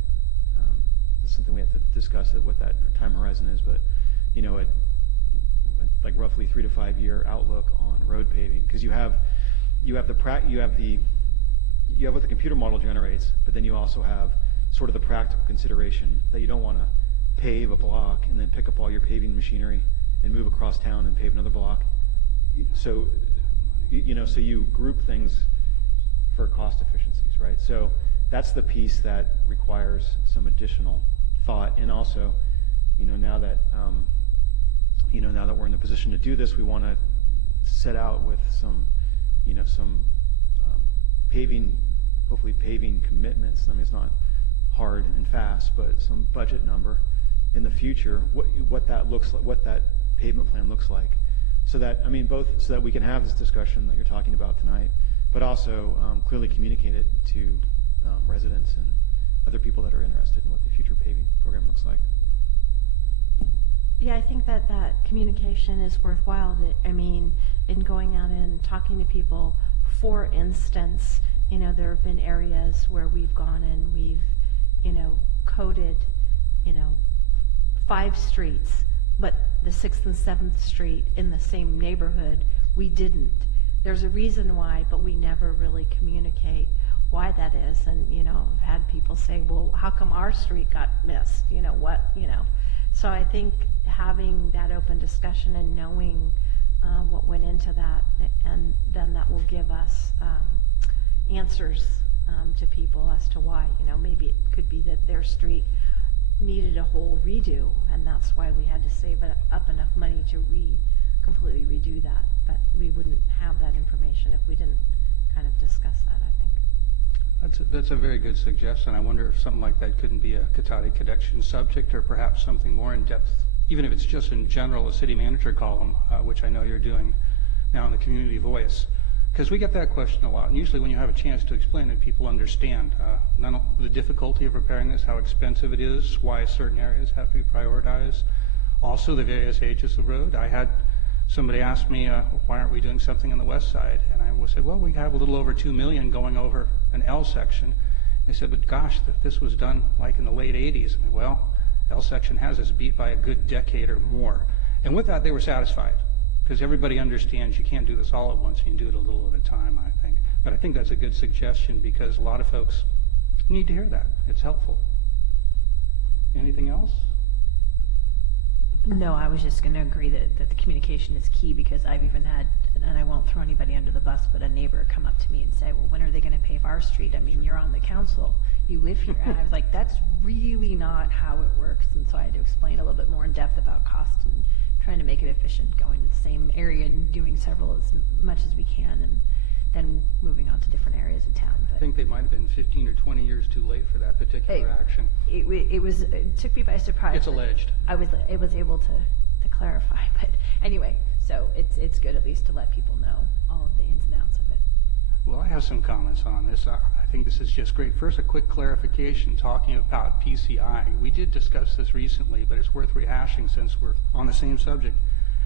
It's something we have to discuss what that time horizon is, but, you know, like roughly 3 to 5 year outlook on road paving, because you have what the computer model generates, but then you also have sort of the practical consideration that you don't want to pave a block and then pick up all your paving machinery and move across town and pave another block. So, you know, so you group things for cost efficiencies, right? So that's the piece that requires some additional thought. And also, you know, now that we're in a position to do this, we want to set out with some, you know, some paving, hopefully paving commitments. I mean, it's not hard and fast, but some budget number in the future, what that looks like, what that pavement plan looks like, so that, I mean, both so that we can have this discussion that you're talking about tonight, but also clearly communicate it to residents and other people that are interested in what the future paving program looks like. Yeah, I think that communication is worthwhile. I mean, in going out and talking to people, for instance, you know, there have been areas where we've gone and we've, you know, coded, you know, 5 streets, but the 6th and 7th street in the same neighborhood, we didn't. There's a reason why, but we never really communicate why that is. And, you know, I've had people say, well, how come our street got missed? You know, what, you know. So I think having that open discussion and knowing what went into that, and then that will give us answers to people as to why. You know, maybe it could be that their street needed a whole redo, and that's why we had to save up enough money to completely redo that. But we wouldn't have that information if we didn't kind of discuss that, I think. That's a very good suggestion. I wonder if something like that couldn't be a Cotati Connection subject, or perhaps something more in depth, even if it's just in general, a city manager column, which I know you're doing now in the Community Voice. Because we get that question a lot, and usually when you have a chance to explain it, people understand the difficulty of repairing this, how expensive it is, why certain areas have to be prioritized, also the various ages of road. I had somebody ask me, why aren't we doing something on the west side? And I said, well, we have a little over $2 million going over an L section. They said, but gosh, this was done like in the late 80s. And well, L section has us beat by a good decade or more. And with that, they were satisfied, because everybody understands you can't do this all at once, you can do it a little at a time, I think. But I think that's a good suggestion, because a lot of folks need to hear that. It's helpful. Anything else? No, I was just going to agree that the communication is key, because I've even had, and I won't throw anybody under the bus, but a neighbor come up to me and say, well, when are they going to pave our street? I mean, you're on the council, you live here. And I was like, that's really not how it works. And so I had to explain a little bit more in depth about cost and trying to make it efficient, going to the same area and doing several as much as we can. And then moving on to different areas of town. I But think they might have been 15 or 20 years too late for that particular action. it took me by surprise. It's but alleged. I was able to clarify. But anyway, so it's good at least to let people know all of the ins and outs of it. Well, I have some comments on this. I think this is just great. First, a quick clarification talking about PCI. We did discuss this recently, but it's worth rehashing since we're on the same subject.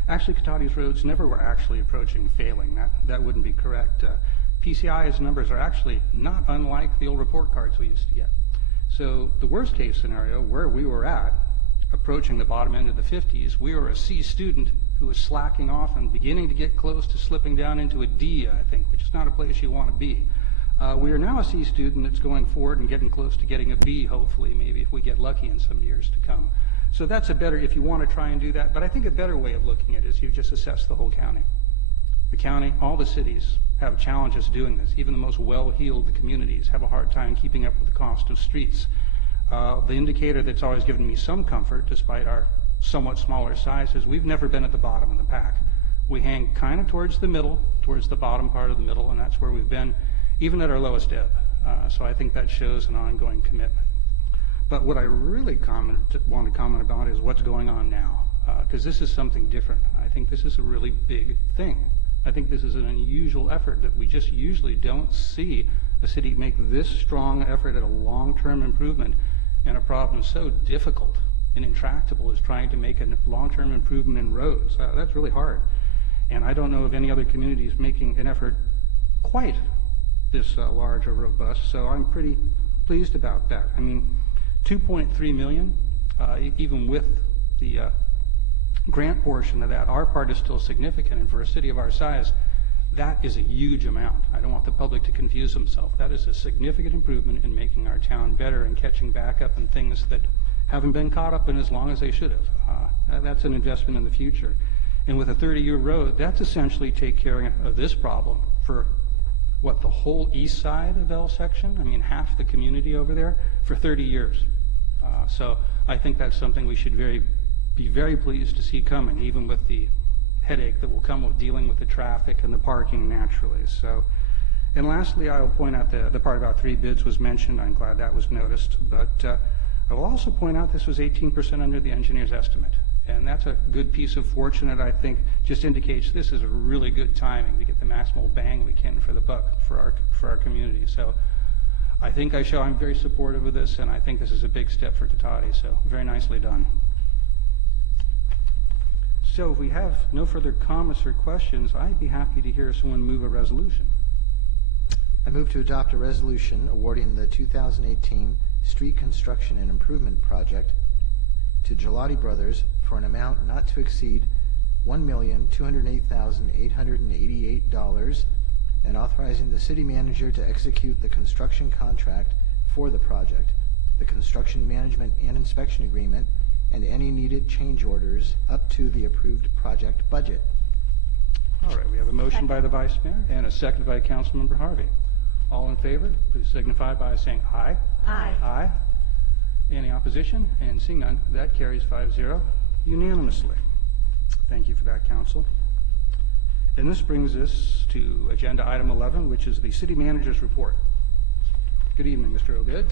Actually, Cotati's roads never were actually approaching failing. That wouldn't be correct. PCI's numbers are actually not unlike the old report cards we used to get. So the worst case scenario, where we were at, approaching the bottom end of the 50s, we were a C student who was slacking off and beginning to get close to slipping down into a D, I think, which is not a place you want to be. We are now a C student that's going forward and getting close to getting a B, hopefully, maybe if we get lucky in some years to come. So that's a better, if you want to try and do that, but I think a better way of looking at it is you just assess the whole county. The county, all the cities have challenges doing this. Even the most well-heeled communities have a hard time keeping up with the cost of streets. The indicator that's always given me some comfort, despite our somewhat smaller size, is we've never been at the bottom of the pack. We hang kind of towards the middle, towards the bottom part of the middle, and that's where we've been, even at our lowest ebb. So I think that shows an ongoing commitment. But what I really want to comment about is what's going on now, because this is something different. I think this is a really big thing. I think this is an unusual effort that we just usually don't see a city make this strong effort at a long-term improvement in a problem so difficult and intractable as trying to make a long-term improvement in roads. That's really hard. And I don't know of any other communities making an effort quite this large or robust, so I'm pretty pleased about that. I mean, 2.3 million, even with the grant portion of that, our part is still significant, and for a city of our size, that is a huge amount. I don't want the public to confuse themselves. That is a significant improvement in making our town better and catching back up in things that haven't been caught up in as long as they should have. That's an investment in the future. And with a 30-year road, that's essentially take care of this problem for, what, the whole east side of L section? I mean, half the community over there for 30 years. So I think that's something we should be very pleased to see coming, even with the headache that will come with dealing with the traffic and the parking naturally. So, and lastly, I will point out the part about 3 bids was mentioned. I'm glad that was noticed. But I will also point out this was 18% under the engineer's estimate. And that's a good piece of fortune that I think just indicates this is a really good timing to get the maximal bang we can for the buck for our community. So I think I'm very supportive of this, and I think this is a big step for Cotati. So very nicely done. So if we have no further comments or questions, I'd be happy to hear someone move a resolution. I move to adopt a resolution awarding the 2018 Street Construction and Improvement Project to Gelati Brothers for an amount not to exceed $1,208,888 and authorizing the city manager to execute the construction contract for the project, the construction management and inspection agreement, and any needed change orders up to the approved project budget. All right, we have a motion by the Vice Mayor and a second by Councilmember Harvey. All in favor, please signify by saying aye. Aye. Aye. Any opposition? And seeing none, that carries 5-0 unanimously. Thank you for that, Council. And this brings us to agenda item 11, which is the City Manager's Report. Good evening, Mr. Obid.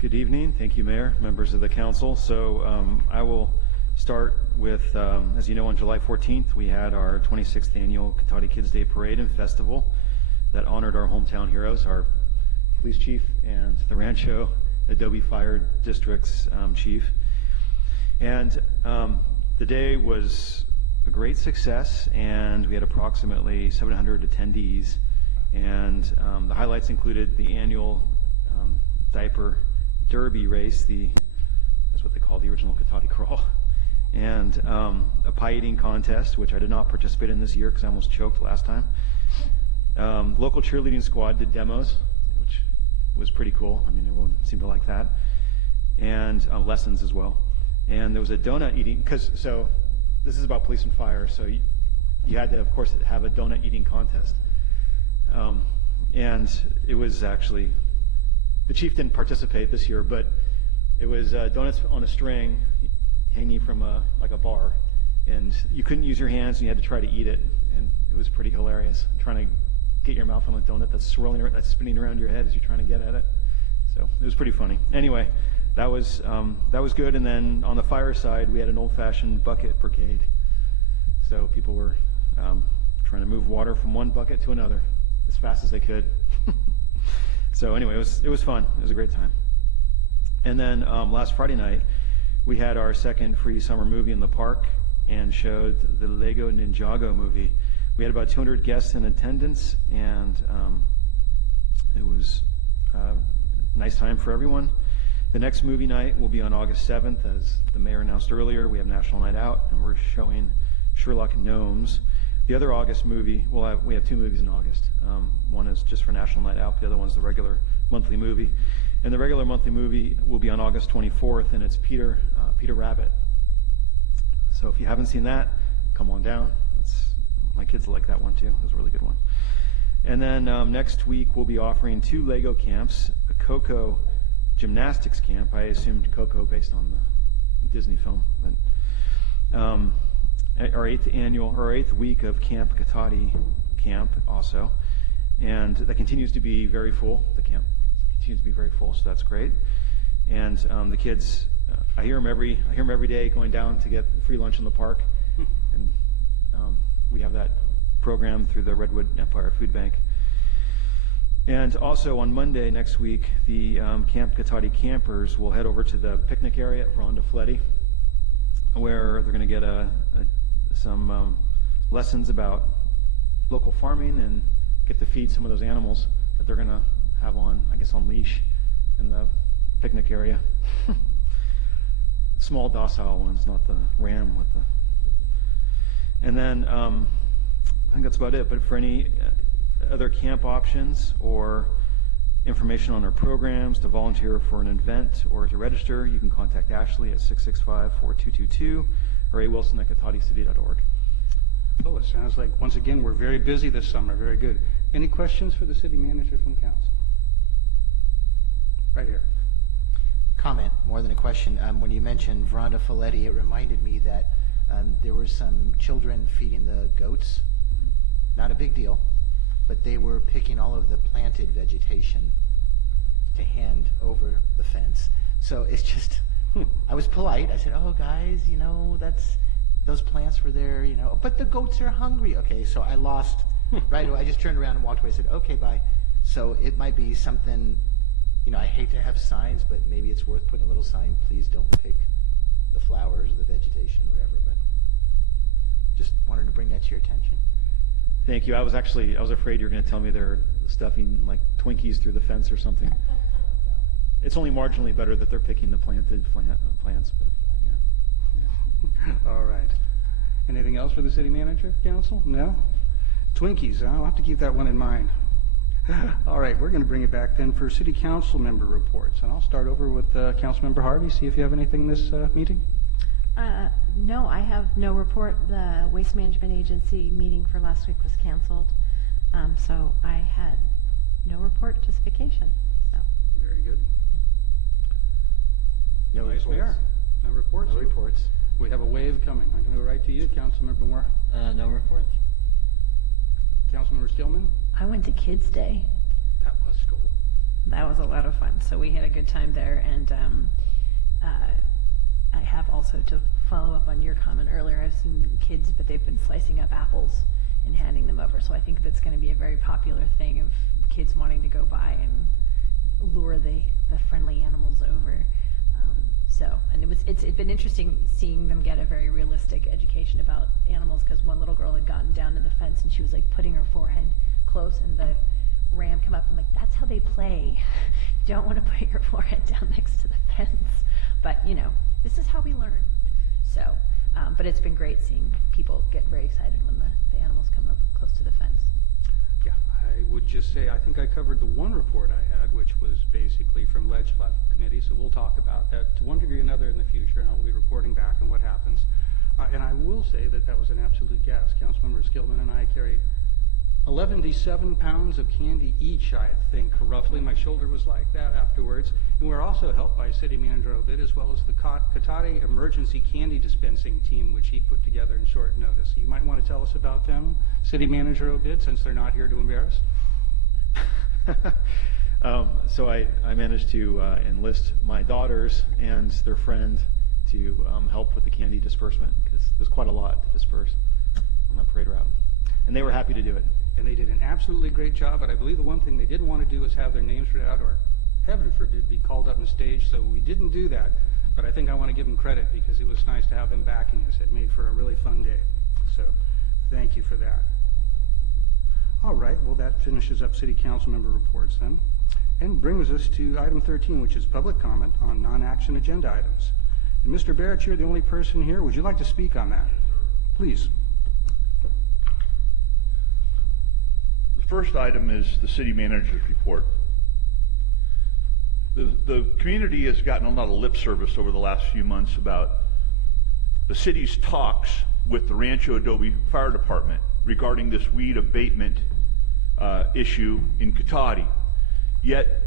Good evening. Thank you, Mayor, members of the council. So I will start with, as you know, on July 14th, we had our 26th annual Cotati Kids Day Parade and Festival that honored our hometown heroes, our police chief and the Rancho Adobe Fire District's chief. And the day was a great success, and we had approximately 700 attendees. And the highlights included the annual diaper derby race, that's what they call the original Cotati Crawl, and a pie eating contest, which I did not participate in this year because I almost choked last time. Local cheerleading squad did demos, which was pretty cool. I mean, everyone seemed to like that, and lessons as well. And there was a donut eating, so this is about police and fire, so you had to, of course, have a donut eating contest. And it was actually, the chief didn't participate this year, but it was donuts on a string hanging from like a bar, and you couldn't use your hands, and you had to try to eat it, and it was pretty hilarious, trying to get your mouth on a donut that's swirling, that's spinning around your head as you're trying to get at it. So it was pretty funny. Anyway, that was good. And then on the fire side, we had an old-fashioned bucket brigade. So people were trying to move water from one bucket to another as fast as they could. So anyway, it was fun. It was a great time. And then last Friday night, we had our second free summer movie in the park and showed the Lego Ninjago movie. We had about 200 guests in attendance, and it was a nice time for everyone. The next movie night will be on August 7th, as the mayor announced earlier. We have National Night Out, and we're showing Sherlock Gnomes. The other August movie, we have two movies in August. One is just for National Night Out. The other one's the regular monthly movie. And the regular monthly movie will be on August 24th, and it's Peter Rabbit. So if you haven't seen that, come on down. My kids like that one too. It was a really good one. And then next week we'll be offering 2 Lego camps, a Coco gymnastics camp. I assumed Coco based on the Disney film, but our 8th week of Camp Katati camp also, and that continues to be very full. The camp continues to be very full, so that's great. And the kids, I hear them every day going down to get free lunch in the park, and we have that program through the Redwood Empire Food Bank. And also on Monday next week, the Camp Katati campers will head over to the picnic area at Veranda Fleddy, where they're going to get some lessons about local farming and get to feed some of those animals that they're going to have on leash in the picnic area. Small docile ones, not the ram with the... And then I think that's about it. But for any other camp options or information on our programs, to volunteer for an event or to register, you can contact Ashley at 665-4222 or awilson@katadicity.org. Oh, it sounds like, once again, we're very busy this summer. Very good. Any questions for the city manager from the council? Right here. Comment, more than a question. When you mentioned Veranda Faletti, it reminded me that there were some children feeding the goats. Not a big deal, but they were picking all of the planted vegetation to hand over the fence. So it's just, I was polite. I said, oh, guys, those plants were there, but the goats are hungry. Okay, so I lost right away. I just turned around and walked away. I said, okay, bye. So it might be something, I hate to have signs, but maybe it's worth putting a little sign, please don't pick the flowers, the vegetation, whatever. But just wanted to bring that to your attention. Thank you. I was afraid you were going to tell me they're stuffing like Twinkies through the fence or something. It's only marginally better that they're picking the planted plants, but yeah. All right. Anything else for the city manager, council? No? Twinkies, I'll have to keep that one in mind. All right, we're going to bring it back then for city council member reports. And I'll start over with Councilmember Harvey, see if you have anything this meeting. No, I have no report. The Waste Management Agency meeting for last week was canceled. So I had no report, just vacation. So. Very good. No Vice reports. Mayor, no reports. No reports. We have a wave coming. I'm going to go right to you, Councilmember Moore. No reports. Councilmember Skillman. I went to Kids Day. That was cool. That was a lot of fun. So we had a good time there, and I have also, to follow up on your comment earlier, I've seen kids, but they've been slicing up apples and handing them over. So I think that's going to be a very popular thing of kids wanting to go by and lure the friendly animals over. And it's been interesting seeing them get a very realistic education about animals, because one little girl had gotten down to the fence and she was like putting her forehead close, and the ram came up and like, that's how they play. You don't want to put your forehead down next to the fence. But this is how we learn. So, but it's been great seeing people get very excited when the animals come over close to the fence. Yeah, I would just say I think I covered the one report I had, which was basically from Ledge Platform Committee, so we'll talk about that to one degree or another in the future, and I will be reporting back on what happens. And I will say that was an absolute gas. Councilmember Skillman and I carried 11 pounds of candy each, I think, roughly. My shoulder was like that afterwards. And we're also helped by City Manager Obid, as well as the Cotati Emergency Candy Dispensing Team, which he put together in short notice. You might want to tell us about them, City Manager Obid, since they're not here to embarrass. So I managed to enlist my daughters and their friend to help with the candy disbursement, because there's quite a lot to disperse on that parade route. And they were happy to do it. And they did an absolutely great job, but I believe the one thing they didn't want to do is have their names read out, or heaven forbid, be called up on stage, so we didn't do that. But I think I want to give them credit, because it was nice to have them backing us. It made for a really fun day. So thank you for that. All right, well, that finishes up City Council member reports then, and brings us to item 13, which is public comment on non-action agenda items. And Mr. Barrett, you're the only person here. Would you like to speak on that? Please. The first item is the city manager's report. The community has gotten a lot of lip service over the last few months about the city's talks with the Rancho Adobe Fire Department regarding this weed abatement issue in Cotati. Yet,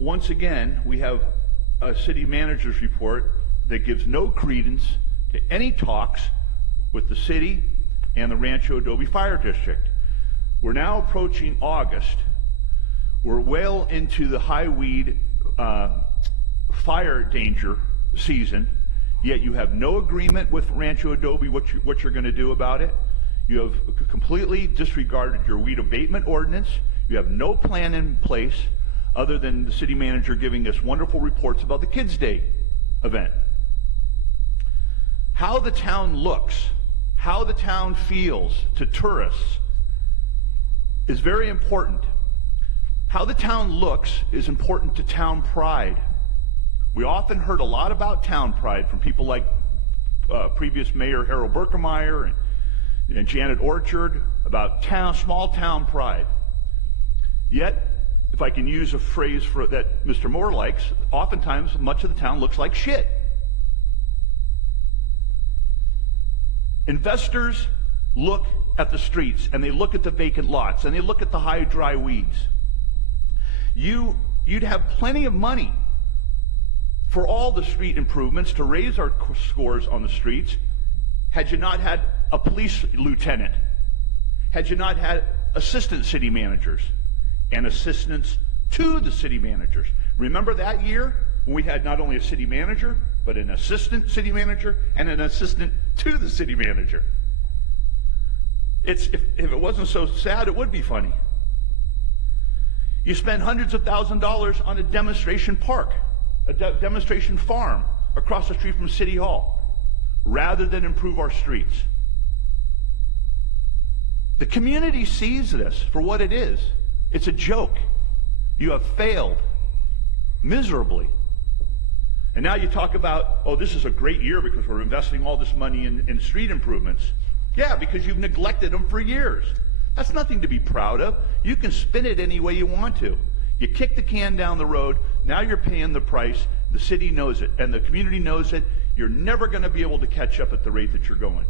once again, we have a city manager's report that gives no credence to any talks with the city and the Rancho Adobe Fire District. We're now approaching August. We're well into the high weed fire danger season, yet you have no agreement with Rancho Adobe what you're going to do about it. You have completely disregarded your weed abatement ordinance. You have no plan in place other than the city manager giving us wonderful reports about the Kids' Day event. How the town looks, how the town feels to tourists is very important. How the town looks is important to town pride. We often heard a lot about town pride from people like previous Mayor Harold Berkemeyer and Janet Orchard about small town pride. Yet, if I can use a phrase that Mr. Moore likes, oftentimes much of the town looks like shit. Investors look at the streets, and they look at the vacant lots, and they look at the high, dry weeds. You'd have plenty of money for all the street improvements to raise our scores on the streets had you not had a police lieutenant, had you not had assistant city managers and assistants to the city managers. Remember that year when we had not only a city manager, but an assistant city manager and an assistant to the city manager? If it wasn't so sad, it would be funny. You spend hundreds of thousands of dollars on a demonstration park, a demonstration farm across the street from City Hall, rather than improve our streets. The community sees this for what it is. It's a joke. You have failed miserably. And now you talk about, oh, this is a great year because we're investing all this money in street improvements. Yeah, because you've neglected them for years. That's nothing to be proud of. You can spin it any way you want to. You kick the can down the road, now you're paying the price, the city knows it, and the community knows it. You're never going to be able to catch up at the rate that you're going.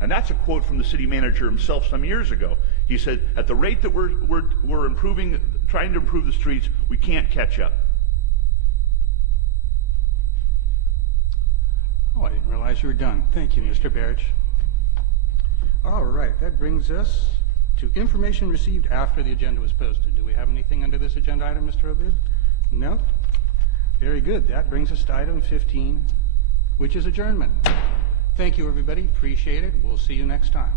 And that's a quote from the city manager himself some years ago. He said, at the rate that we're improving, trying to improve the streets, we can't catch up. Oh, I didn't realize you were done. Thank you, Mr. Barrett. All right, that brings us to information received after the agenda was posted. Do we have anything under this agenda item, Mr. Obid? No? Very good. That brings us to item 15, which is adjournment. Thank you, everybody. Appreciate it. We'll see you next time.